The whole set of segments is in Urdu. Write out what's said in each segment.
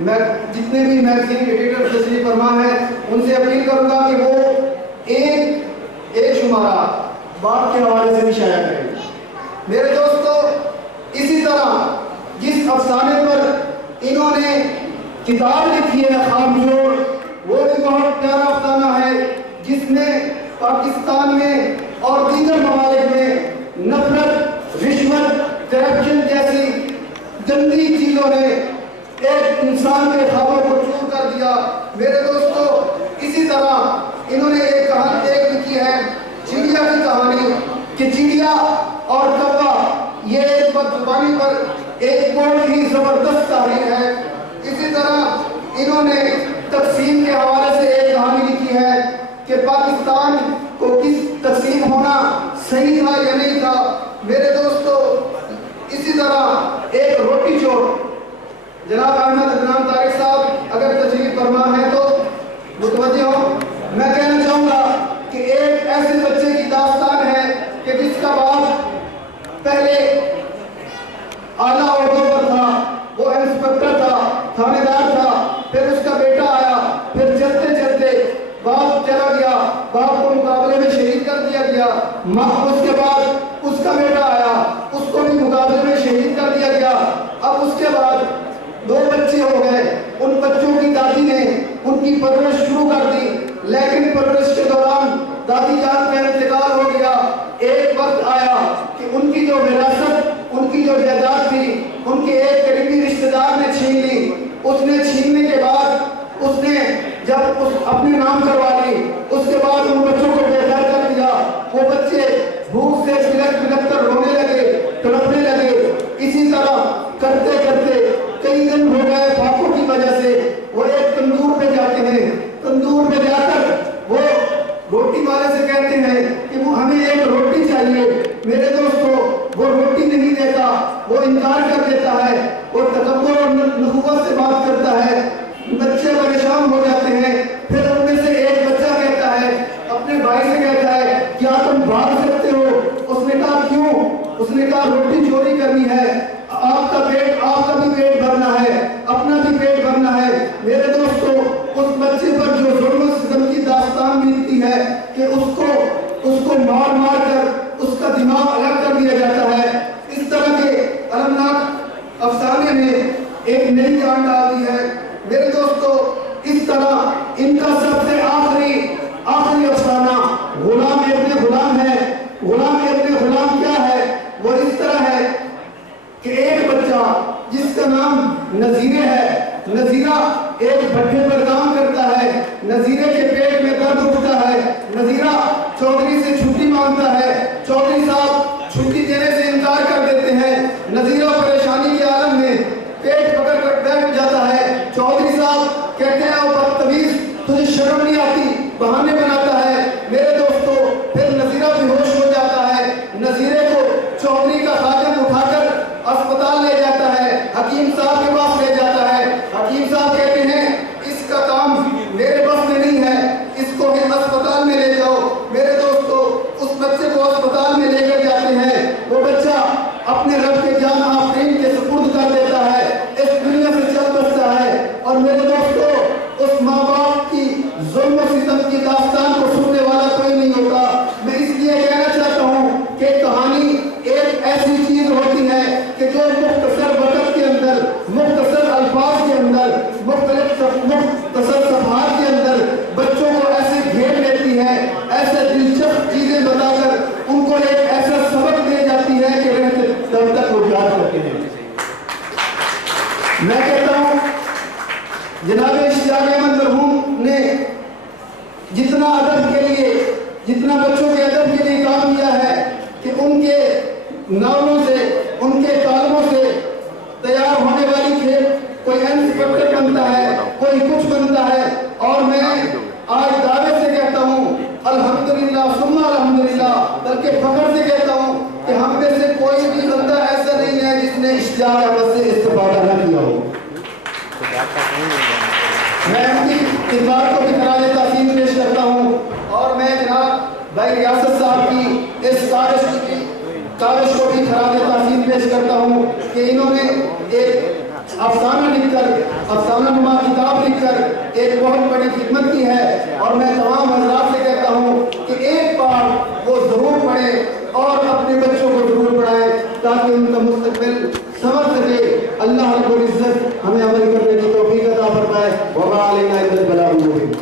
میں جتنے بھی میگزین ایڈیٹر تشریف فرما ہے ان سے اپیل کروں گا کہ وہ ایک شمارہ باپ کے حوالے سے بھی شائع کریں۔ میرے دوستو، اسی طرح جس افسانے پر انہوں نے کتاب لکھی ہے خواب جوڑ، وہ بھی بہت پیارا افسانہ ہے جس نے پاکستان میں اور دیگر ممالک میں نفرت، رشوت، کرپشن جیسی گندی چیزوں نے ایک انسان کے خوابوں کو چور کر دیا۔ میرے دوستو، اسی طرح انہوں نے ایک لکھی ہے چڑیا کی کہانی کہ چڑیا اور کوا، یہ ایک زبانی پر ایک بہت ہی زبردست تحریر ہے۔ اسی طرح انہوں نے تقسیم کے حوالے سے ایک کہانی لکھی ہے کہ پاکستان کو کس تقسیم ہونا صحیح تھا یا نہیں تھا۔ میرے دوستو، اسی طرح ایک روٹی چور، جناب احمد عدنان طارق صاحب اگر تشریف فرما ہے تو متوجہ ہوں، میں کہنا چاہوں گا کہ ایک ایسے بچے کی داستان ہے کہ جس کا باپ پہلے اعلیٰ عہدوں پر تھا، وہ انسپکٹر تھا، تھانے دار تھا، پھر اس کا بیٹا آیا، پھر چلتے چلتے باپ چلا گیا، باپ کو مقابلے میں شہید کر دیا گیا، اس کے بعد اس کا بیٹا آیا، اس کو بھی مقابلے میں شہید کر دیا گیا۔ اب اس کے بعد 2 بچے ہو گئے، ان بچوں کی دادی نے ان کی پرورش شروع کر دی، لیکن پرورش کے دوران دادی جان کا انتقال ہو گیا۔ ایک وقت آیا کہ ان کی جو وراثت، ان کی جو جائیداد تھی، ان کے ایک قریبی رشتہ دار نے چھین لی۔ اس نے چھیننے کے بعد اس نے جب اپنے نام کروا لی، اس کے بعد ان بچوں کو بے گھر کر دیا۔ وہ بچے بھوک سے بلک کر رونے لگے، تڑپنے لگے۔ اسی طرح کرتے کرتے کئی دن ہو گئے، پاپوں کی وجہ سے وہ ایک تندور پہ جاتے ہیں۔ تندور پہ جا کر وہ روٹی والے سے کہتے ہیں کہ وہ ہمیں ایک روٹی چاہیے۔ میرے دوستو، وہ روٹی نہیں دیتا، وہ انکار کر دیتا ہے، وہ تکبر اور نخوت سے بات کرتا ہے۔ بچے پریشان ہو جاتے ہیں۔ پھر ان میں سے ایک بچہ کہتا ہے، اپنے بھائی سے کہتا ہے، کیا تم بھاگ سکتے ہو؟ اس نے کہا کیوں؟ اس نے کہا روٹی چوری کرنی ہے، آپ کا بھی پیٹ بھرنا ہے، اپنا بھی پیٹ بھرنا ہے۔ میرے دوستو، اس بچے پر جو ظلم و ستم کی داستان ملتی ہے کہ اس کو مار مار کر اس کا دماغ الگ کر دیا جاتا ہے، اس طرح کے المناک افسانے نے ایک نئی جان ڈال دی ہے۔ میرے دوستو، اس طرح ان کا سب سے آخری افسانہ غلام ابن غلام ہے۔ غلام ابن غلام کیا ہے؟ وہ اس طرح ہے کہ ایک بچہ جس کا نام نذیرہ ہے، نذیرہ ایک بھٹے پر کام کرتا ہے، نذیرہ کے پیٹ میں درد اٹھتا ہے، نذیرہ چودھری سے چھٹی مانگتا ہے، چودھری صاحب چھٹی دینے سے انکار کر دیتے ہیں۔ نذیرہ پریشانی کے عالم میں پیٹ پکڑ کر بیٹھ جاتا ہے۔ چودھری صاحب کہتے ہیں، او بدتمیز، تجھے شرم نہیں آتی؟ بہانے بناتا ہے۔ میرے دوستو، پھر نذیرہ بے ہوش ہو جاتا ہے۔ نذیرے کو چودھری کا خادم اٹھا کر اسپتال لے جاتا ہے، حکیم صاحب کے پاس لے جاتا ہے۔ حکیم صاحب کہتے ہیں، اس کا کام میرے بس میں نہیں ہے، اس کو اسپتال میں لے جاؤ۔ میرے دوستو، اس بچے کو اسپتال میں لے کر جاتے ہیں۔ وہ بچہ اپنے رب کے جان آفرین کے سپرد کر دیتا ہے، اس دنیا سے چل بستا ہے۔ اور میرے دوستو، اس ماں باپ کی ظلم و ستم کی داستان کو سننے والا کوئی نہیں ہوتا۔ میں اس لیے کہنا چاہتا ہوں کہ کہانی ایک ایسی چیز ہوتی ہے کہ جو مختصر وقت کے اندر، مختصر الفاظ کے اندر، مختصر صفحات کے اندر بچوں کو ایسے گھیر لیتی ہے، ایسے دلچسپ چیزیں بتا کر ان کو ایک ایسا سبق دے جاتی ہے کہ رہتے دم تک وہ یاد کرتے ہیں۔ میں کہتا ہوں، جناب اشتیاق احمد مرحوم نے جتنا ادب کے لیے، جتنا بچوں کے ادب کے لیے کام کیا ہے کہ ان کے ناولوں سے، ان کے کالموں سے تیار ہونے والی کھیل کوئی انسپکٹر بنتا ہے، کوئی کچھ بنتا ہے۔ اور میں آج دعوے سے کہتا ہوں، الحمدللہ ثم الحمدللہ، بلکہ فخر سے کہتا ہوں کہ ہم میں سے کوئی بھی بندہ ایسا نہیں ہے جس نے اشتیاق احمد سے استفادہ نہ کیا ہو۔ میں ان کی خدمات کو بھی خراج تحسین پیش کرتا ہوں، اور میں جناب بھائی ریاست صاحب کی اس کاوش کو بھی خراج تحسین پیش کرتا ہوں کہ انہوں نے ایک افسانہ لکھ کر افسانہ نما کتاب لکھ کر ایک بہت بڑی خدمت کی ہے، اور میں تمام حضرات سے کہتا ہوں کہ ایک بار وہ ضرور پڑھیں اور اپنے بچوں کو ضرور پڑھائیں تاکہ ان کا مستقبل سمجھ سکے۔ اللہ رب العزت ہمیں عمل کرنے کی توفیق عطا فرمائے۔ وما علینا الا البلاغ المبین۔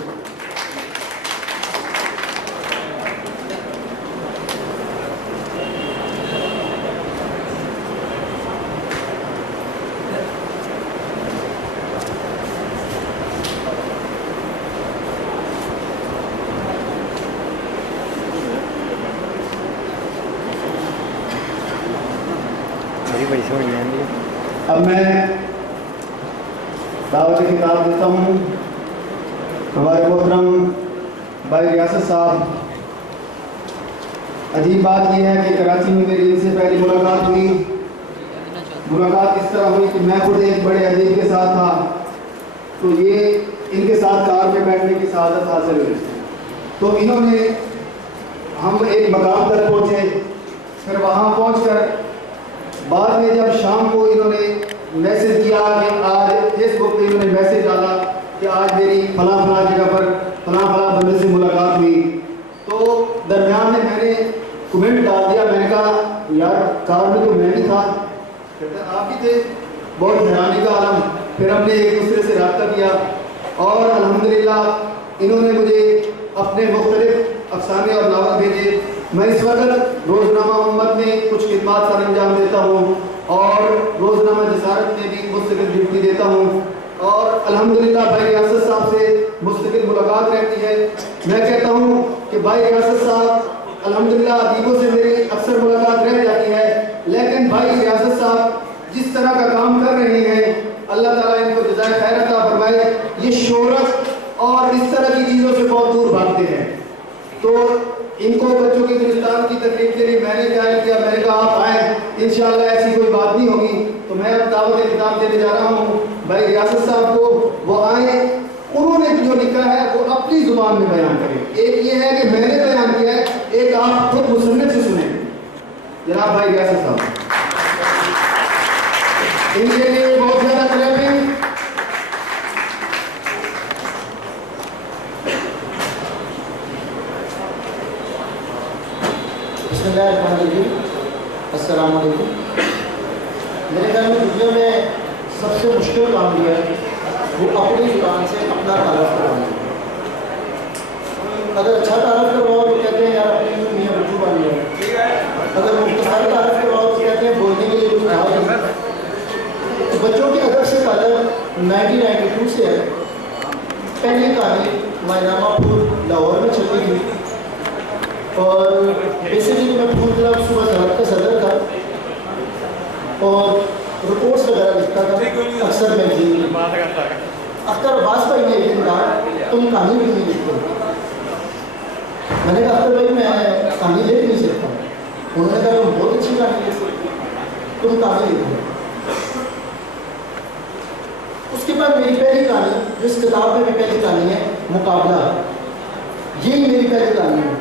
اب میں دعوت خطاب دیتا ہوں ہمارے محترم بھائی ریاست صاحب۔ عجیب بات یہ ہے کہ کراچی میں میری ان سے پہلی ملاقات ہوئی۔ ملاقات اس طرح ہوئی کہ میں خود ایک بڑے ادیب کے ساتھ تھا، تو یہ ان کے ساتھ کار میں بیٹھنے کی سعادت حاصل ہوئی۔ تو انہوں نے ہم ایک مقام تک پہنچے، پھر وہاں پہنچ کر بعد میں جب شام کو انہوں نے میسج کیا کہ آج فیس بک پہ انہوں نے میسج ڈالا کہ آج میری فلاں فلاں جگہ پر فلاں فلاں بندے سے ملاقات ہوئی، تو درمیان میں نے کمنٹ ڈال دیا۔ میں نے کہا یار کار میں تو میں نہیں تھا، کہتے آپ ہی تھے۔ بہت حیرانی کا عالم۔ پھر ہم نے ایک دوسرے سے رابطہ کیا اور الحمدللہ انہوں نے مجھے اپنے مختلف افسانے اور ناول بھیجے۔ میں اس وقت روزنامہ امت میں کچھ خدمات سر انجام دیتا ہوں اور روزنامہ جسارت میں بھی مستقل ڈیوٹی دیتا ہوں، اور الحمدللہ بھائی ریاست صاحب سے مستقل ملاقات رہتی ہے۔ میں کہتا ہوں کہ بھائی ریاست صاحب الحمدللہ ادیبوں سے میری اکثر ملاقات رہ جاتی ہے، لیکن بھائی ریاست صاحب جس طرح کا کام کر رہے ہیں اللہ تعالیٰ ان کو جزائے خیر عطا فرمائے۔ یہ شہرت اور اس طرح کی چیزوں سے بہت دور بھاگتے ہیں، تو ان کو بچوں کی گلستان کی تقریب کے لیے میں نے جائز کیا۔ میں نے کہا آپ آئیں، انشاءاللہ ایسی کوئی بات نہیں ہوگی۔ تو میں اب دعوت خطاب دینے جا رہا ہوں بھائی ریاست صاحب کو، وہ آئیں، انہوں نے جو لکھا ہے وہ اپنی زبان میں بیان کریں۔ ایک یہ ہے کہ میں نے بیان کیا ہے، ایک آپ خود مصنف سے سنیں۔ جناب بھائی ریاست صاحب، ان کے لیے بہت زیادہ کلیپنگ۔ بسم اللہ الرحمن الرحیم۔ السلام علیکم۔ میرے خیال میں دنیا میں سب سے مشکل کام یہ ہے وہ اپنی زبان سے اپنا تعارف کروانا ہے۔ اگر اچھا تعارف کرواؤ تو کہتے ہیں یار اپنی میاں بچو بن گیا، اگر مختصر تعارف کرواؤ تو کہتے ہیں بولنے کے لیے کچھ کہا نہیں۔ تو بچوں کے ادب سے تعلق 1992 سے ہے۔ پہلی کہانی مائنامہ پور لاہور میں چھپی تھی، اور بیسیکلی میں پھول کلب صوبہ سرحد کا صدر تھا اور رپورٹس وغیرہ لکھتا تھا اکثر میگزین میں۔ اختر عباس بھائی نے ایک دن کہا تم کہانی بھی نہیں لکھتے۔ میں نے کہا اختر بھائی میں کہانی لکھ نہیں سکتا۔ انہوں نے کہا تم بہت اچھی کہانی لکھ سکتے، تم کہانی لکھو۔ اس کے بعد میری پہلی کہانی جو اس کتاب میں بھی پہلی کہانی ہے مقابلہ، یہی میری پہلی کہانی ہے۔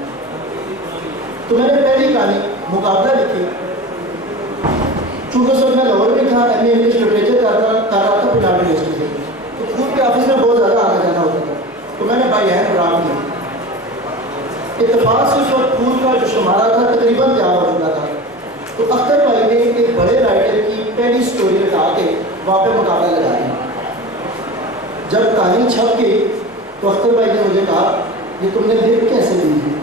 تو میں نے پہلی کہانی مقابلہ لکھی، چونکہ سر میں لاہور میں تھا، ایم اے انگلش لٹریچر کر رہا تھا پنجاب یونیورسٹی سے، تو خود کے آفس میں بہت زیادہ آنا جانا ہوتا تھا، تو میں نے بائی ہینڈ ڈرافٹ کیا۔ اتفاق سے اس وقت پھول کا جو شمارہ تھا تقریباً تیار ہو چکا تھا، تو اختر بھائی نے ایک بڑے رائٹر کی پہلی سٹوری لٹا کے وہاں پہ مقابلہ لگا دیا۔ جب کہانی چھپ گئی تو اختر بھائی نے مجھے کہا یہ تم نے لکھ کیسے لی؟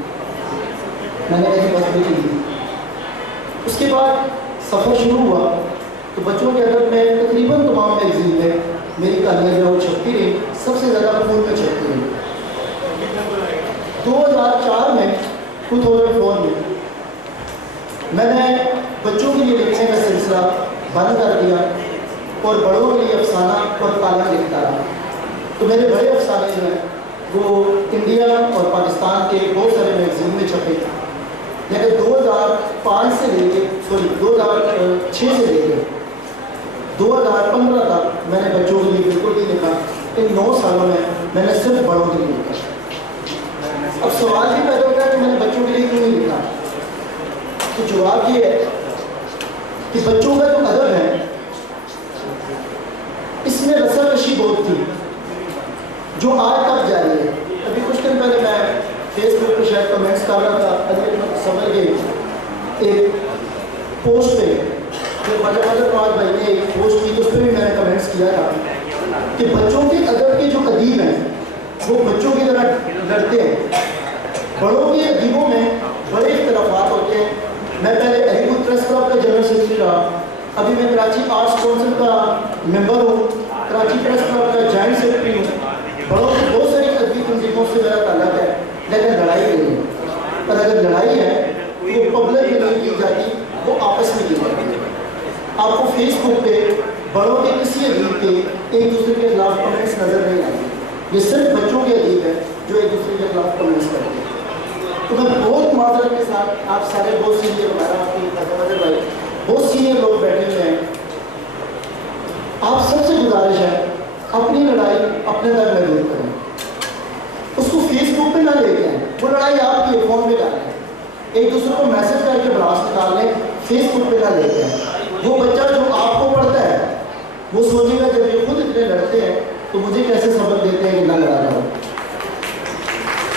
میں نے ایسی بات نہیں کی۔ اس کے بعد سفر شروع ہوا تو بچوں کے ادب میں تقریباً تمام میگزین میں میری کہانیاں جو چھپتی رہی، سب سے زیادہ پھول میں چھپتی رہی۔ 2004 میں 2004 میں نے بچوں کے لیے لکھنے کا سلسلہ بند کر دیا اور بڑوں کے لیے افسانہ اور کالم لکھتا رہا۔ تو میرے بڑے افسانے جو ہیں وہ انڈیا اور پاکستان کے بہت سارے میگزین میں چھپے، لیکن 2005 سے لے کے 2006 سے لے کے 2015 تک میں نے بچوں کے لیے بالکل نہیں لکھا۔ ان 9 سالوں میں نے صرف بڑوں کے لیے لکھا۔ اب سوال بھی پیدا ہوتا ہے کہ میں نے بچوں کے لیے کیوں نہیں لکھا؟ تو جواب یہ ہے کہ بچوں کا جو ادب ہے اس میں رسا کشی بہت بک تھی جو آج تک جاری ہے. ابھی کچھ دن پہلے میں فیس بک پہ شاید کمنٹس کر رہا تھا, ابھی سمجھ گئی ایک پوسٹ پہ جو مدر پاک بھائی نے ایک پوسٹ کی, اس پہ بھی میں نے کمنٹس کیا تھا کہ بچوں کے ادب کے جو ادیب ہیں وہ بچوں کی طرح لڑتے ہیں. بڑوں کے ادیبوں میں بڑے اختلافات ہوتے ہیں. میں پہلے علی گڑھ پریس کلب کا جنرل سیکرٹری رہا, ابھی میں کراچی آرٹس کونسل کا ممبر ہوں, کراچی پریس کلب کا جوائنٹ سیکرٹری ہوں. بڑوں کی بہت ساری ادبی تنظیموں سے میرا تعلق ہے, لیکن لڑائی نہیں ہے. اور اگر لڑائی ہے تو وہ پبلک میں نہیں کی جاتی, وہ آپس میں کی جاتی ہے. آپ کو فیس بک پہ بڑوں کے کسی ادیب کے ایک دوسرے کے خلاف کمنٹس نظر نہیں آئیں گے. یہ صرف بچوں کے ادیب ہیں جو ایک دوسرے کے خلاف کمنٹس کرتے ہیں. تو میں بہت معذرت کے ساتھ, آپ سارے بہت سینئر, ہمارا آپ کی مدر بھائی بہت سینئر لوگ بیٹھے ہوئے ہیں, آپ سب سے گزارش ہے اپنی لڑائی اپنے تک محدود کریں. اس کو فیس بک پہ نہ لے کے آئیں, وہ لڑائی آپ کی فون پہ ڈالیں, ایک دوسرے کو میسج کر کے بلاس نکال لیں, فیس بک پہ نہ لے کے آئیں. وہ بچہ جو آپ کو پڑھتا ہے وہ سوچے گا جب یہ خود اتنے لڑتے ہیں تو مجھے کیسے سبق دیتے ہیں کہ نہ لڑا رہا ہوں.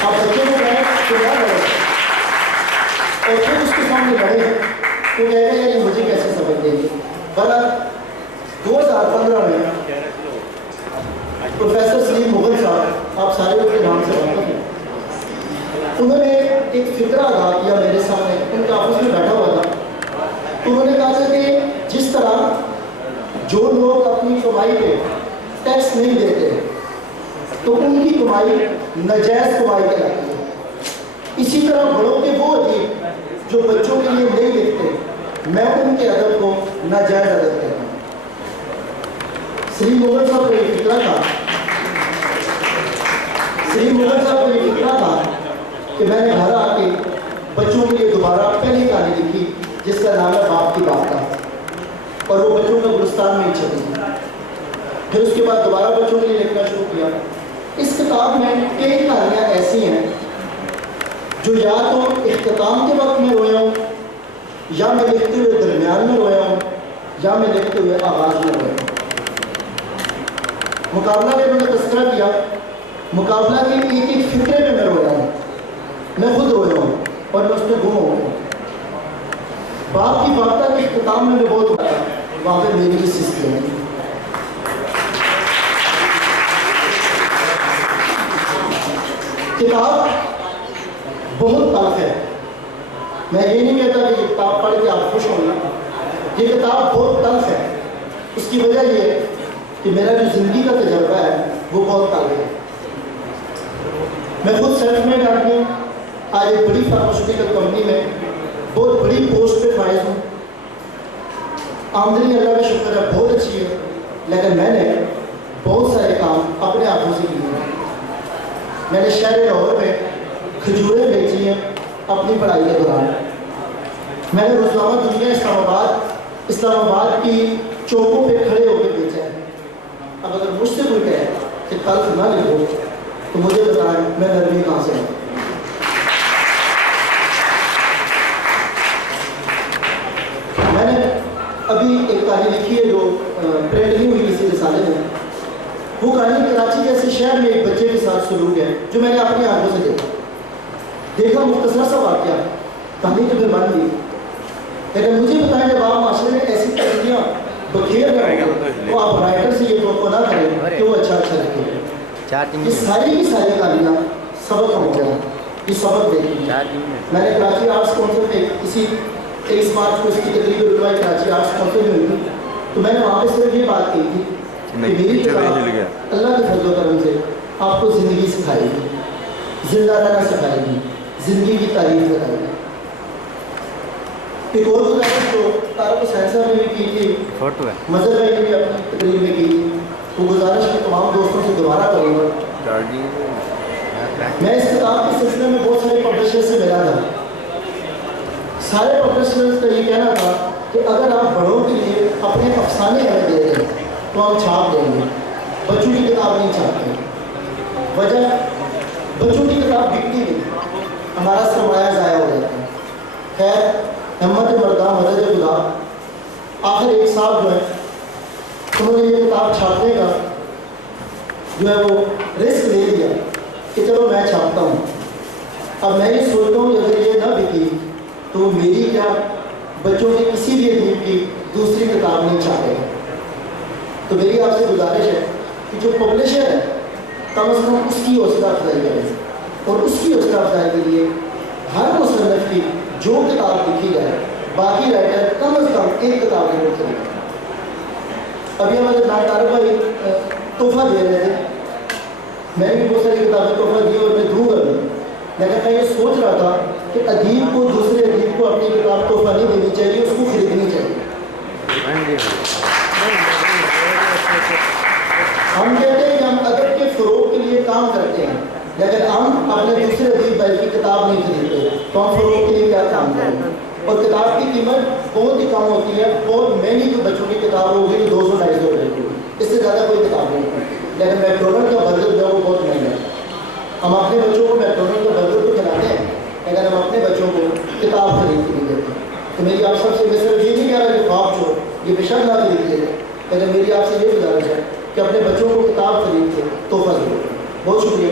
آپ بچے کو کہیں کہ نہ لڑیں اور پھر اس کے سامنے لڑیں تو کہتے ہیں کہ مجھے کیسے سبق دیں گے. بلا 2015 میں پروفیسر سلیم مغل صاحب, آپ سارے ان کے نام سے واقف ہیں, انہوں نے ایک فکرہ ادا کیا میرے سامنے, ان کے آفس میں بیٹھا ہوا تھا. انہوں نے کہا تھا کہ جس طرح جو لوگ اپنی کمائی پہ ٹیکس نہیں دیتے تو ان کی کمائی ناجائز کمائی کہلاتی ہے, اسی طرح بڑوں کے وہ ادیب جو بچوں کے لیے نہیں لکھتے, میں ان کے ادب کو ناجائز ادب کہتا ہوں. سلیم مغل صاحب کا یہ فکرہ تھا, سلیم مغل صاحب کا یہ فکرہ تھا کہ میں نے گھر آ کے بچوں کے لیے دوبارہ پہلی کہانی لکھی جس کا نام ہے باپ کی بات کا, اور وہ بچوں کا گلستان میں ہی چھپی. پھر اس کے بعد دوبارہ بچوں کے لیے لکھنا شروع کیا. اس کتاب میں کئی کہانیاں ایسی ہیں جو یا تو اختتام کے وقت میں رویا ہوں, یا میں لکھتے ہوئے درمیان میں رویا ہوں, یا میں لکھتے ہوئے آغاز میں رویا ہوں. مقابلہ میں نے تذکرہ کیا, مقابلہ کے ایک ایک فکرے میں رویا ہوں, میں خود رویا ہوں اور میں اس میں گم ہو گیا. باپ کی بات کے اختتام میں بہت بڑا وہاں پہ میری بھی سستی ہے. کتاب بہت تلخ ہے, میں یہ نہیں کہتا کہ یہ کتاب پڑھ کے آپ خوش ہوں گے, یہ کتاب بہت تلخ ہے. اس کی وجہ یہ ہے کہ میرا جو زندگی کا تجربہ ہے وہ بہت تلخ ہے. میں خود سیلف میڈ آدمی ہوں, آج ایک بڑی فارماسیوٹیکل کمپنی میں بہت بڑی پوسٹ پہ فائز ہوں, آمدنی اللہ کا شکر ہے بہت اچھی ہے, لیکن میں نے بہت سارے کام اپنے ہاتھوں سے کیے ہیں. میں نے شہر لاہور میں کھجوریں بیچی ہیں اپنی پڑھائی کے دوران. میں نے روزنامہ دنیا اسلام آباد کی چوکوں پہ کھڑے ہو کے بیچا ہے. اب اگر مجھ سے کوئی کہے کہ تلخ نہ لکھو تو مجھے بتائیں میں نرمی کہاں سے ہوں. میں نے ابھی ایک کہانی لکھی ہے جو پرنٹ نہیں ہوئی کسی رسالے میں. وہ کہانی کراچی جیسے شہر میں ایک بچے کے ساتھ سلوک ہے جو میں نے اپنی آنکھوں سے دیکھا. مختصر سا واقعہ, کہانی تو پھر بن گئی, لیکن مجھے بتائیں جب آپ معاشرے میں ایسی تجزیاں بکھیر رہے ہیں تو آپ رائٹر سے یہ توقع نہ کریں کہ وہ اچھا لکھے. یہ ساری کی ساری کہانیاں سبق ہو گیا, یہ سبق دیکھیں. میں نے کراچی آرٹس کونسل میں کسی 23 مارچ کو اس کی تقریب رکوائی کراچی آرٹس کونسل میں ہوئی, تو میں نے وہاں پہ صرف یہ بات کی تھی کہ میری کتاب اللہ کے فضل و کرم سے آپ کو زندگی سکھائے گی, زندہ رہنا سکھائے گی, زندگی کی تعریف بتائے گی. ایک اور گزارش جو طارق حسین صاحب نے بھی کی تھی, مظہر بھائی نے بھی اپنی تقریر میں کی تھی, وہ گزارش کے تمام دوستوں سے دوبارہ کروں گا. میں اس کتاب کے سلسلے میں بہت سارے پبلشر سے ملا تھا. سارے پبلشرز کا یہ کہنا تھا کہ اگر آپ بڑوں کے لیے اپنے افسانے ہمیں دے دیں تو ہم چھاپ دیں گے, بچوں کی کتاب نہیں چھاپتے. وجہ بچوں کی کتاب بکتی نہیں, ہمارا سرمایہ ضائع ہو جاتا ہے. خیر ہمت مردہ مدد خدا, آخر ایک صاحب جو ہے انہوں نے یہ کتاب چھاپنے کا جو ہے وہ رسک لے لیا کہ چلو میں چھاپتا ہوں. اب میں یہ سوچتا ہوں کہ اگر یہ نہ بکی تو میری کیا بچوں کے کسی بھی ادیب کی دوسری کتاب نہیں چھاپے گا. تو میری آپ سے گزارش ہے کہ جو پبلشر ہے کم از کم اس کی حوصلہ افزائی کرے, اور اس کی حوصلہ افزائی کے لیے ہر مصنف کی جو کتاب لکھی جائے باقی رائٹر کم از کم ایک کتاب ضرور کرے. ابھی ہمارے ناطارف بھائی تحفہ دے رہے تھے, میں بھی بہت ساری کتابیں تحفہ دی اور میں دوں گا بھی, لیکن میں یہ سوچ رہا تھا کہ ادیب کو دوسرے ادیب کو اپنی کتاب تحفہ نہیں دینی چاہیے, اس کو خریدنی چاہیے. ہم کہتے ہیں کہ ہم ادب کے فروغ کے لیے کام کرتے ہیں, لیکن ہم اپنے دوسرے ادیب بھائی کی کتاب نہیں خریدتے, تو ہم فروغ کے لیے کیا کام کریں گے؟ اور کتاب کی قیمت بہت ہی کم ہوتی ہے, بہت مہنگی جو بچوں کی کتاب ہوگی 200-250 روپے کی, اس سے زیادہ کوئی کتاب نہیں ہوتی. لیکن میکڈونلڈ کا برگر جو ہے وہ بہت مہنگا ہے. ہم اپنے بچوں کو میکڈونلڈ کا برگر تو کھلاتے ہیں, لیکن ہم اپنے بچوں کو کتاب خرید کے نہیں دیتے. تو میری آپ سب سے میں صرف یہ نہیں کہہ رہا کہ خواب چھوڑ یہ بشک نہ خریدیے, لیکن میری آپ سے یہ گزارش ہے کہ اپنے بچوں کو کتاب خرید کے تحفہ دیں. بہت شکریہ.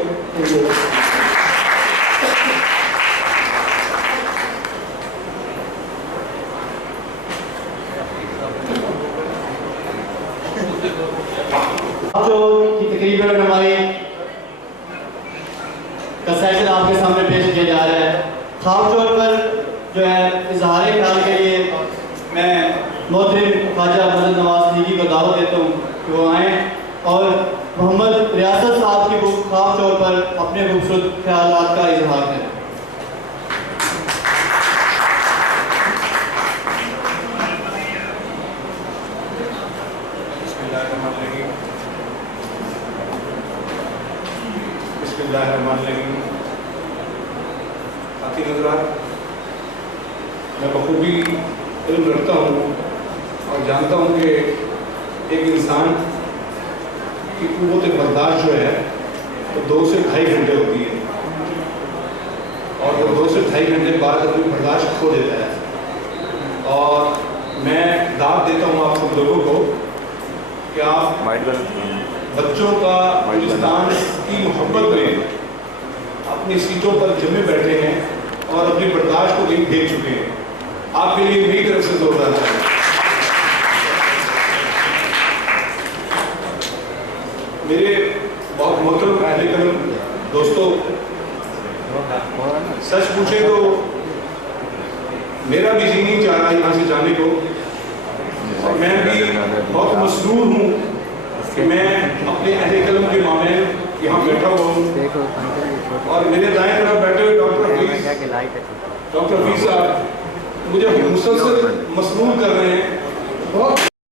جو کی تقریباً ہماری کا سیشن آپ کے سامنے پیش کیا جا رہا ہے, خاص طور پر جو ہے اظہار خیال کے لیے میں محترم خواجہ محمد نواز نیگی کو دعوت دیتا ہوں کہ وہ آئیں اور محمد ریاست صاحب کی خاص طور پر اپنے خوبصورت خیالات کا اظہار کریں. میں بخوبی علم رکھتا ہوں اور جانتا ہوں کہ ایک انسان کی قوت برداشت جو ہے وہ 2 سے 2.5 گھنٹے ہوتی ہے, اور وہ 2 سے 2.5 گھنٹے بعد اپنی برداشت کھو دیتا ہے. اور میں دعوت دیتا ہوں آپ سب لوگوں کو کہ آپ بچوں کا ہندوستان کی محبت میں اپنی سیٹوں پر جمے بیٹھے ہیں اور اپنی برداشت کو کہیں دیکھ چکے ہیں. آپ کے لیے میری طرف سے زوردار ہے. میرے بہت محترم اہل کرم دوستوں, سچ پوچھے تو میرا بھی جی نہیں چاہ رہا یہاں سے جانے کو, اور میں بھی بہت مسرور ہوں کہ میں اپنے اہل کرم کے مابین یہاں بیٹھا ہوا ہوں, اور میرے دائیں طرف بیٹھے ہوئے ڈاکٹر حفیظ صاحب مجھے مسلسل مسرور کر رہے ہیں. بہت